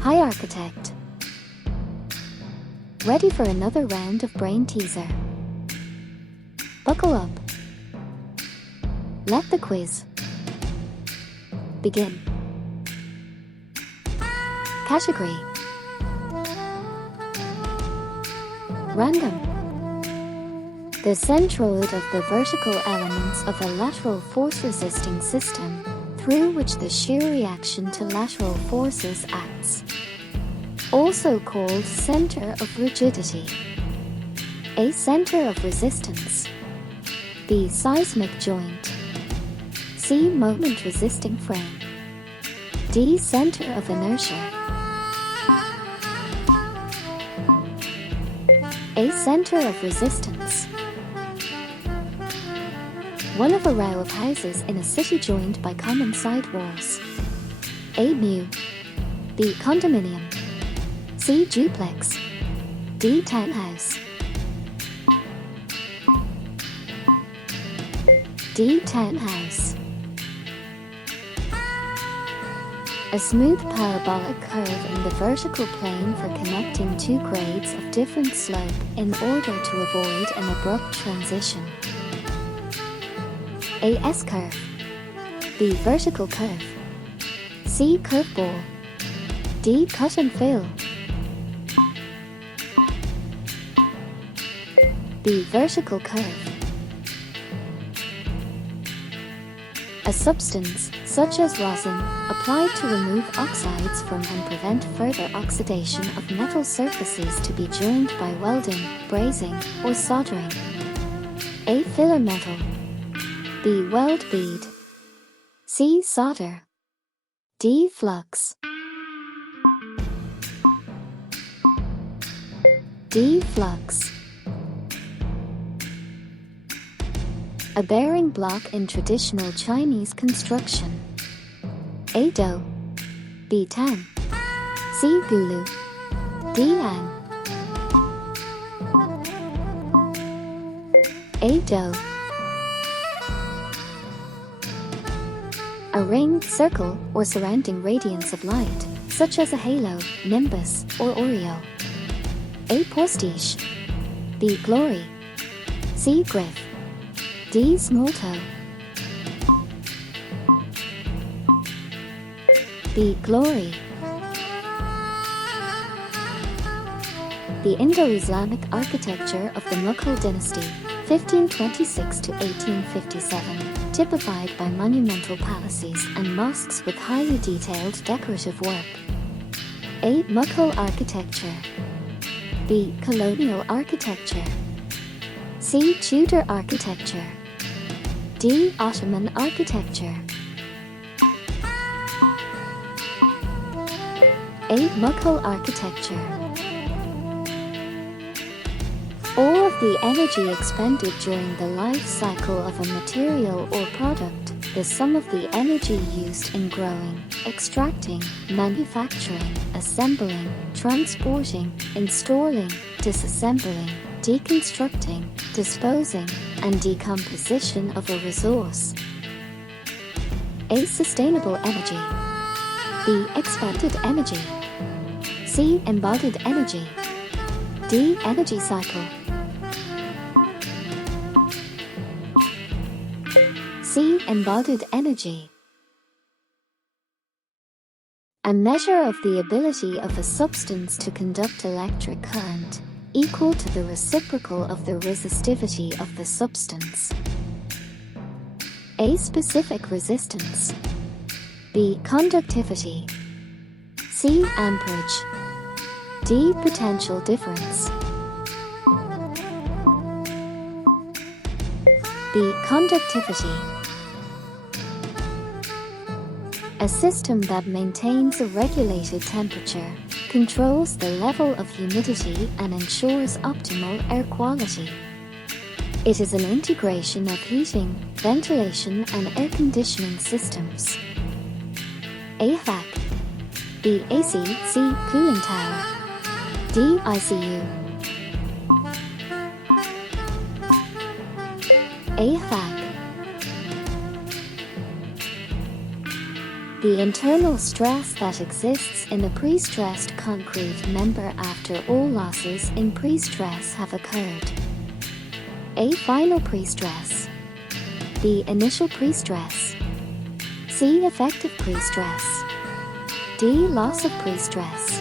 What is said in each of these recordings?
Hi architect. Ready for another round of brain teaser? Buckle up. Let the quiz begin. Category: Random. The centroid of the vertical elements of a lateral force-resisting system, through which the shear reaction to lateral forces acts. Also called center of rigidity. A center of resistance. B. Seismic joint. C. Moment resisting frame. D. Center of inertia. A center of resistance. One of a row of houses in a city joined by common side walls. A. Mu. B. Condominium. C. Duplex. D. Townhouse. D. Townhouse. A smooth parabolic curve in the vertical plane for connecting two grades of different slope in order to avoid an abrupt transition. A. S-curve. B. Vertical curve. C. Curveball. D. Cut and fill. B. Vertical curve. A substance, such as rosin, applied to remove oxides from and prevent further oxidation of metal surfaces to be joined by welding, brazing, or soldering. A. Filler metal. B. Weld bead. C. Solder. D. Flux. D. Flux. A bearing block in traditional Chinese construction. A. Dou. B. Tang. C. Gulu. D. Ang. A. Dou. A ring, circle, or surrounding radiance of light, such as a halo, nimbus, or aureole. A. Postiche. B. Glory. C. Griff. D. Small toe. B. Glory. The Indo-Islamic architecture of the Mughal dynasty, 1526 to 1857, typified by monumental palaces and mosques with highly detailed decorative work. A. Mughal architecture. B. Colonial architecture. C. Tudor architecture. D. Ottoman architecture. A. Mughal architecture. All of the energy expended during the life cycle of a material or product, the sum of the energy used in growing, extracting, manufacturing, assembling, transporting, installing, disassembling, deconstructing, disposing, and decomposition of a resource. A. Sustainable energy. B. Expanded energy. C. Embodied energy. D. Energy cycle. C. Embodied energy. A measure of the ability of a substance to conduct electric current, equal to the reciprocal of the resistivity of the substance. A. Specific resistance. B. Conductivity. C. Amperage. D. Potential difference. B. Conductivity. A system that maintains a regulated temperature, controls the level of humidity and ensures optimal air quality. It is an integration of heating, ventilation and air conditioning systems. A. HVAC. B. AC, C. Cooling tower. D. ICU. A. HVAC. The internal stress that exists in a pre-stressed concrete member after all losses in pre-stress have occurred. A. Final pre-stress. B. Initial pre-stress. C. Effective pre-stress. D. Loss of pre-stress.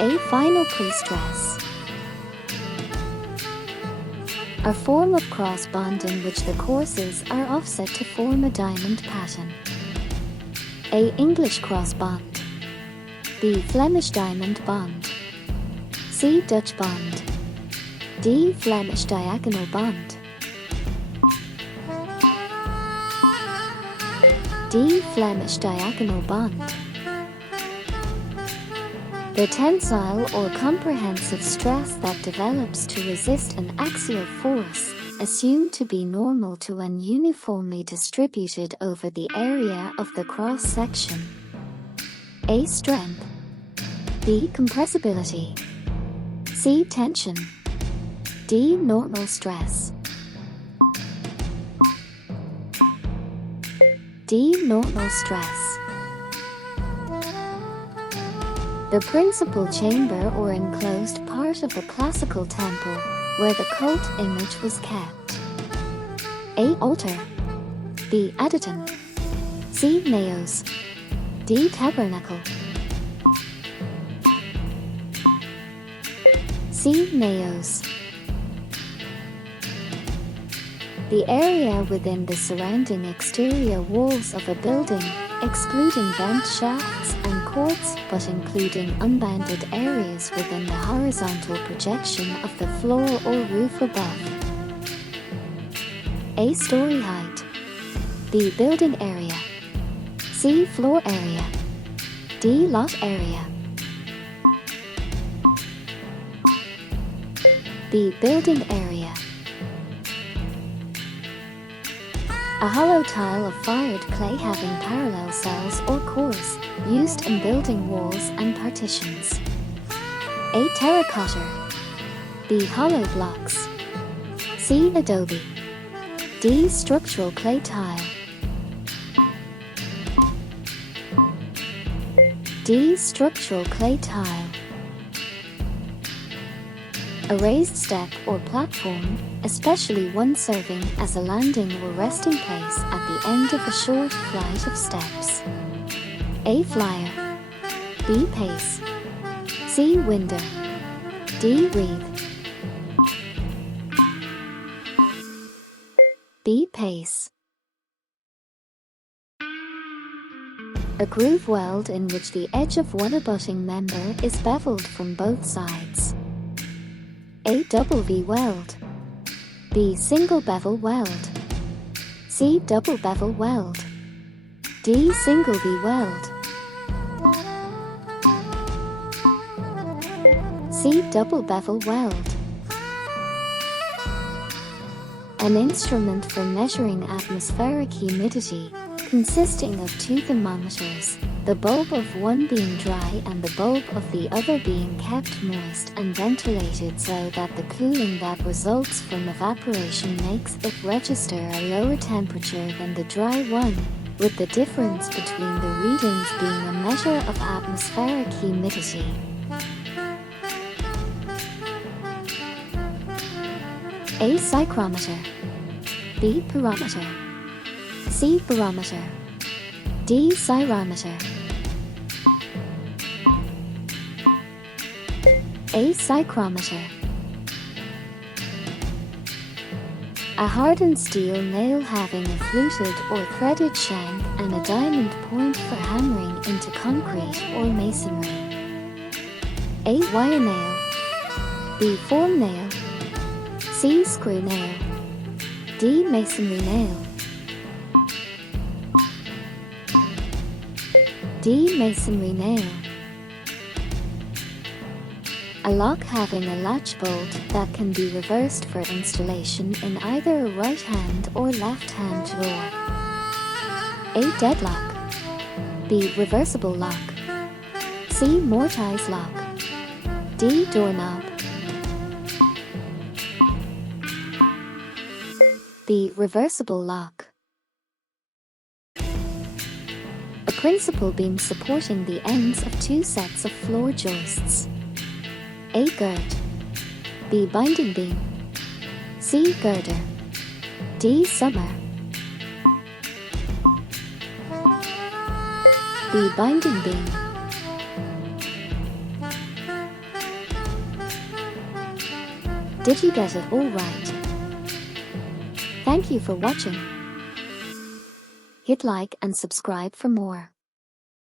A. Final pre-stress. A form of cross-bond in which the courses are offset to form a diamond pattern. A. English cross-bond. B. Flemish diamond bond. C. Dutch bond. D. Flemish diagonal bond. D. Flemish diagonal bond. The tensile or comprehensive stress that develops to resist an axial force, assumed to be normal to when uniformly distributed over the area of the cross-section. A. Strength. B. Compressibility. C. Tension. D. Normal stress. D. Normal stress. The principal chamber or enclosed part of a classical temple, where the cult image was kept. A. Altar. B. Adyton. C. Naos. D. Tabernacle. C. Naos. The area within the surrounding exterior walls of a building, excluding vent shafts and courts but including unbounded areas within the horizontal projection of the floor or roof above. A. Story height. B. Building area. C. Floor area. D. Lot area. B. Building area. A hollow tile of fired clay having parallel cells or cores, used in building walls and partitions. A. Terracotta. B. Hollow blocks. C. Adobe. D. Structural clay tile. D. Structural clay tile. A raised step or platform, especially one serving as a landing or resting place at the end of a short flight of steps. A. Flyer. B. Pace. C. Window. D. Wreath. B. Pace. A groove weld in which the edge of one abutting member is beveled from both sides. A. Double V weld. B. Single bevel weld. C. Double bevel weld. D. Single V weld. C. Double bevel weld. An instrument for measuring atmospheric humidity, consisting of two thermometers, the bulb of one being dry and the bulb of the other being kept moist and ventilated so that the cooling that results from evaporation makes it register a lower temperature than the dry one, with the difference between the readings being a measure of atmospheric humidity. A. Psychrometer. B. Pyrometer. C. Barometer. D. Cyrometer. A. Psychrometer. A hardened steel nail having a fluted or threaded shank and a diamond point for hammering into concrete or masonry. A. Wire nail. B. Form nail. C. Screw nail. D. Masonry nail. D. Masonry nail. A lock having a latch bolt that can be reversed for installation in either a right-hand or left-hand drawer. A. Deadlock. B. Reversible lock. C. Mortise lock. D. Doorknob. B. Reversible lock. Principal beam supporting the ends of two sets of floor joists. A. Gird. B. Binding beam. C. Girder. D. Summer. B. Binding beam. Did you get it all right? Thank you for watching. Hit like and subscribe for more.